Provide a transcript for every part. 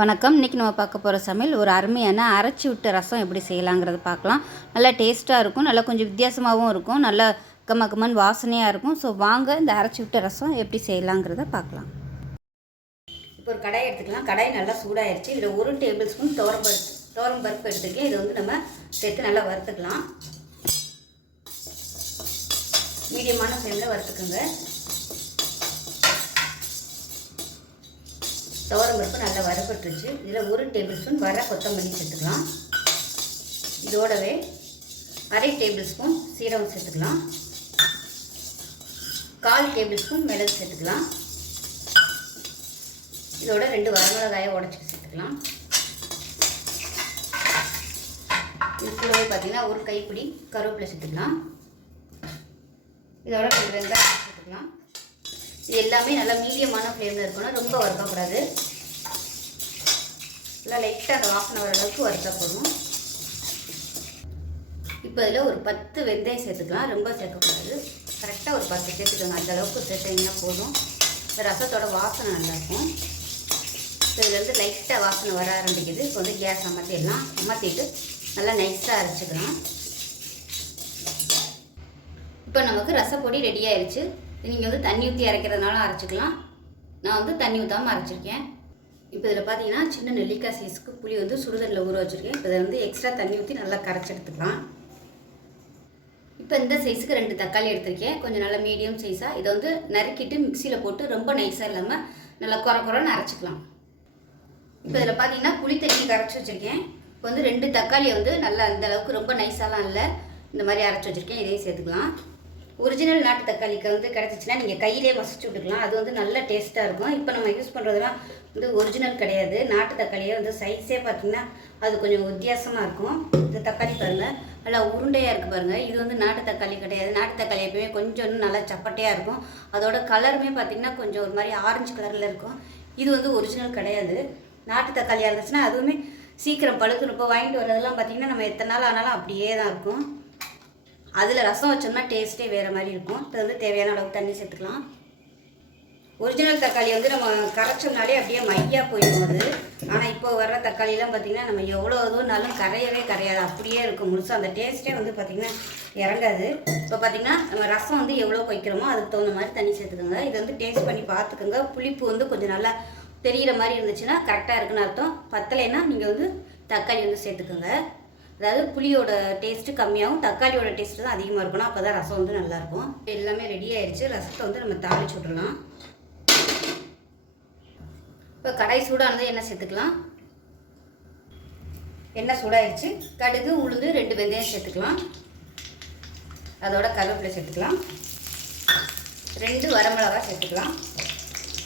வணக்கம். இன்றைக்கி நம்ம பார்க்க போகிற சமையல் ஒரு அருமையான அரைச்சி விட்ட ரசம் எப்படி செய்யலாங்கிறத பார்க்கலாம். நல்லா டேஸ்ட்டாக இருக்கும், நல்லா கொஞ்சம் வித்தியாசமாகவும் இருக்கும், நல்லா கம்மன்னு வாசனையாக இருக்கும். ஸோ வாங்க இந்த அரைச்சி விட்ட ரசம் எப்படி செய்யலாங்கிறத பார்க்கலாம். இப்போ ஒரு கடாய் எடுத்துக்கலாம். கடாய் நல்லா சூடாகிடுச்சு. இதில் 1 டேபிள் ஸ்பூன் துவரம் பருப்பு எடுத்துக்கலாம். இதை வந்து நம்ம சேர்த்து நல்லா வறுத்துக்கலாம். மீடியமான ஃப்ளேமில் வறுத்துக்குங்க. துவரம் பருப்பு நல்லா வறுபட்டுருச்சு. இதில் 1 டேபிள் ஸ்பூன் வர கொத்தமல்லி சேர்த்துக்கலாம். இதோடவே 1/2 டேபிள் ஸ்பூன் சீரகம் சேர்த்துக்கலாம். 1/4 டேபிள் ஸ்பூன் மிளகு சேர்த்துக்கலாம். இதோட 2 வரமிளகாயை உடச்சி சேர்த்துக்கலாம். இது கூடவே பார்த்தீங்கன்னா 1 கைப்பிடி கருவேப்பிலை சேர்த்துக்கலாம். இதோட 2 வெங்காயம் சேர்த்துக்கலாம். இது எல்லாமே நல்லா மீடியமான ஃப்ளேமில் இருக்கணும், ரொம்ப வறுக்கக்கூடாது. நல்லா லைட்டாக அந்த வாசனை வர அளவுக்கு வறுத்தா போதும். இப்போ இதில் ஒரு 10 வெந்தயம் சேர்த்துக்கலாம். ரொம்ப சேர்க்கக்கூடாது, கரெக்டாக ஒரு 10 சேர்த்துக்கோங்க. அந்த அளவுக்கு சேர்த்திங்கன்னா போதும். ரசத்தோட வாசனை நல்லாயிருக்கும். இதுலேருந்து லைட்டாக வாசனை வர ஆரம்பிக்குது. இப்போ வந்து கேஸ் அமர்த்திட்டு நல்லா நைஸாக அரைச்சிக்கலாம். இப்போ நமக்கு ரசப்பொடி ரெடி ஆயிடுச்சு. நீங்கள் வந்து தண்ணி ஊற்றி அரைக்கிறதுனால அரைச்சிக்கலாம். நான் வந்து தண்ணி ஊற்றாமல் அரைச்சிருக்கேன். இப்போ இதில் பார்த்தீங்கன்னா சின்ன நெல்லிக்காய் சைஸுக்கு புளி வந்து சுடுதண்ணில் ஊற வச்சுருக்கேன். இப்போ இதை வந்து எக்ஸ்ட்ரா தண்ணி ஊற்றி நல்லா கரைச்சி எடுத்துக்கலாம். இப்போ இந்த சைஸுக்கு 2 தக்காளி எடுத்திருக்கேன். கொஞ்சம் நல்லா மீடியம் சைஸாக. இதை வந்து நறுக்கிட்டு மிக்சியில் போட்டு ரொம்ப நைஸாக இல்லாமல் நல்லா குறைன்னு அரைச்சிக்கலாம். இப்போ இதில் பார்த்தீங்கன்னா புளி தண்ணி கரைச்சி வச்சுருக்கேன். இப்போ வந்து 2 தக்காளியை வந்து நல்லா அந்த அளவுக்கு ரொம்ப நைஸாலாம் இல்லை, இந்த மாதிரி அரைச்சி வச்சுருக்கேன். இதையும் சேர்த்துக்கலாம். ஒரிஜினல் நாட்டு தக்காளிக்கு வந்து கிடச்சிச்சின்னா நீங்கள் கையிலே மசிச்சு விட்டுக்கலாம். அது வந்து நல்ல டேஸ்ட்டாக இருக்கும். இப்போ நம்ம யூஸ் பண்ணுறதுலாம் வந்து ஒரிஜினல் கிடையாது. நாட்டு தக்காளியே வந்து சைஸே பார்த்திங்கன்னா அது கொஞ்சம் வித்தியாசமாக இருக்கும். இந்த தக்காளி பாருங்கள், நல்லா உருண்டையாக இருக்குது பாருங்கள். இது வந்து நாட்டு தக்காளி கிடையாது. நாட்டு தக்காளி எப்பவுமே கொஞ்சம் நல்லா சப்பட்டையாக இருக்கும். அதோட கலருமே பார்த்திங்கன்னா கொஞ்சம் ஒரு மாதிரி ஆரஞ்சு கலரில் இருக்கும். இது வந்து ஒரிஜினல் கிடையாது. நாட்டு தக்காளியாக இருந்துச்சுன்னா அதுவுமே சீக்கிரம் பழுக்கணும். இப்போ வாங்கிட்டு வரதெல்லாம் பார்த்திங்கன்னா நம்ம எத்தனை நாள் ஆனாலும் அப்படியே தான் இருக்கும். அதில் ரசம் வச்சோம்னா டேஸ்ட்டே வேறு மாதிரி இருக்கும். இப்போ வந்து தேவையான அளவுக்கு தண்ணி சேர்த்துக்கலாம். ஒரிஜினல் தக்காளி வந்து நம்ம கரைச்சோம்னாலே அப்படியே மையாக போயிடும் அது. ஆனால் இப்போ வர்ற தக்காளிலாம் பார்த்திங்கன்னா நம்ம எவ்வளோ இதுனாலும் கரையவே கரையாது, அப்படியே இருக்கும் முழுசாக. அந்த டேஸ்ட்டே வந்து பார்த்திங்கன்னா இறங்காது. இப்போ பார்த்திங்கன்னா நம்ம ரசம் வந்து எவ்வளோ வைக்கிறோமோ அதுக்கு தகுந்த மாதிரி தண்ணி சேர்த்துக்கோங்க. இதை வந்து டேஸ்ட் பண்ணி பார்த்துக்கோங்க. புளிப்பு வந்து கொஞ்சம் நல்லா தெரிகிற மாதிரி இருந்துச்சுன்னா கரெக்டாக இருக்குன்னு அர்த்தம். பத்தலைன்னா நீங்கள் வந்து தக்காளி வந்து சேர்த்துக்கோங்க. அதாவது புளியோட டேஸ்ட்டு கம்மியாகவும் தக்காளியோட டேஸ்ட்டு தான் அதிகமாக இருக்கணும். அப்போ தான் ரசம் வந்து நல்லாயிருக்கும். எல்லாமே ரெடி ஆயிடுச்சு. ரசத்தை வந்து நம்ம தாளிச்சு விட்றலாம். இப்போ கடாய் சூடானது எண்ணெய் சேர்த்துக்கலாம். எண்ணெய் சூடாயிடுச்சு. கடுகு, உளுந்து, 2 வெந்தயம் சேர்த்துக்கலாம். அதோட கருவேப்பிலை சேர்த்துக்கலாம். 2 வரமிளகாய் சேர்த்துக்கலாம்.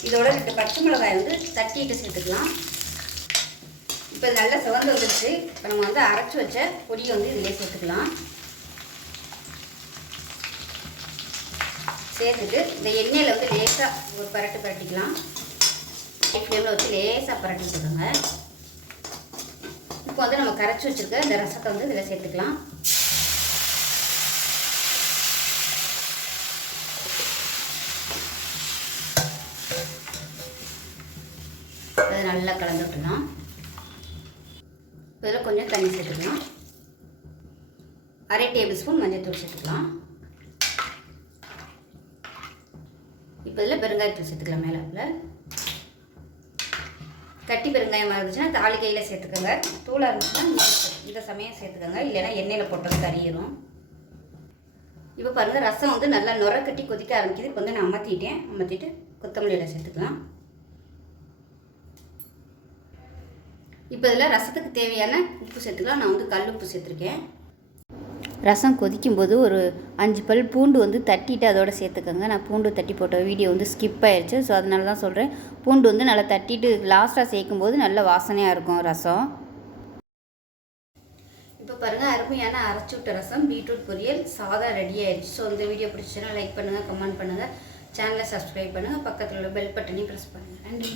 இதோட 2 பச்சை மிளகாய் வந்து தட்டிட்டு சேர்த்துக்கலாம். இப்போ நல்லா சிவந்து வந்துடுச்சு. இப்போ நம்ம வந்து அரைச்சி வச்ச பொடியை வந்து இதிலே சேர்த்துக்கலாம். சேர்த்துட்டு இந்த எண்ணெயில் வந்து லேசாக ஒரு பரட்டிக்கலாம். ஃப்ளேமில் வச்சு லேசாக பரட்டி விட்டுருங்க. இப்போ வந்து நம்ம கரைச்சி வச்சுருக்க இந்த ரசத்தை வந்து இதில் சேர்த்துக்கலாம். அதை நல்லா கலந்து விட்டுலாம். இதில் கொஞ்சம் தண்ணி சேர்த்துக்கலாம். 1/2 டேபிள் ஸ்பூன் மஞ்சள்தூள் சேர்த்துக்கலாம். இப்போ இதில் பெருங்காயத்தூள் சேர்த்துக்கலாம். மேலே கட்டி பெருங்காயமாக இருந்துச்சுன்னா தாளிக்கையில் சேர்த்துக்கோங்க. தூளாக இருந்துச்சுன்னா இந்த சமயம் சேர்த்துக்கோங்க, இல்லைன்னா எண்ணெயில் போட்டது கறியிடும். இப்போ பாருங்கள், ரசம் வந்து நல்லா நுர கட்டி கொதிக்க ஆரம்பிக்குது. இப்போ வந்து நான் அமர்த்திட்டு கொத்தமல்லியில் சேர்த்துக்கலாம். இப்போ இதில் ரசத்துக்கு தேவையான உப்பு சேர்த்துக்கலாம். நான் வந்து கல் உப்பு சேர்த்துருக்கேன். ரசம் கொதிக்கும்போது ஒரு 5 பல் பூண்டு வந்து தட்டிட்டு அதோட சேர்த்துக்கோங்க. நான் பூண்டு தட்டி போட்ட வீடியோ வந்து ஸ்கிப் ஆயிடுச்சு. ஸோ அதனால தான் சொல்கிறேன். பூண்டு வந்து நல்லா தட்டிட்டு லாஸ்ட்டாக சேர்க்கும்போது நல்ல வாசனையாக இருக்கும் ரசம். இப்போ பாருங்கள், அருமையான அரைச்சி விட்ட ரசம், பீட்ரூட் பொரியல், சாதம் ரெடி ஆயிடுச்சு. ஸோ இந்த வீடியோ பிடிச்சதுன்னா லைக் பண்ணுங்கள், கமெண்ட் பண்ணுங்கள், சேனலை சப்ஸ்கிரைப் பண்ணுங்கள், பக்கத்தில் உள்ள பெல் பட்டனையும் ப்ரெஸ் பண்ணுங்கள். நன்றி.